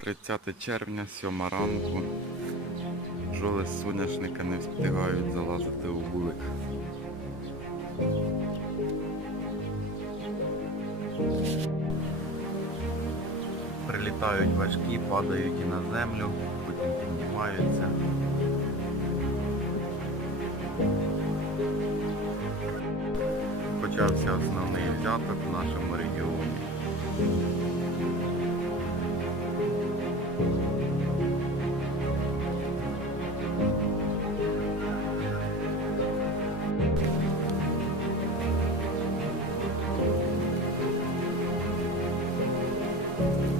30 червня, 7 ранку. Бджоли з соняшника не встигають залазити у вулик. Прилітають важкі, падають і на землю, потім піднімаються. Почався основний взяток в нашому регіоні.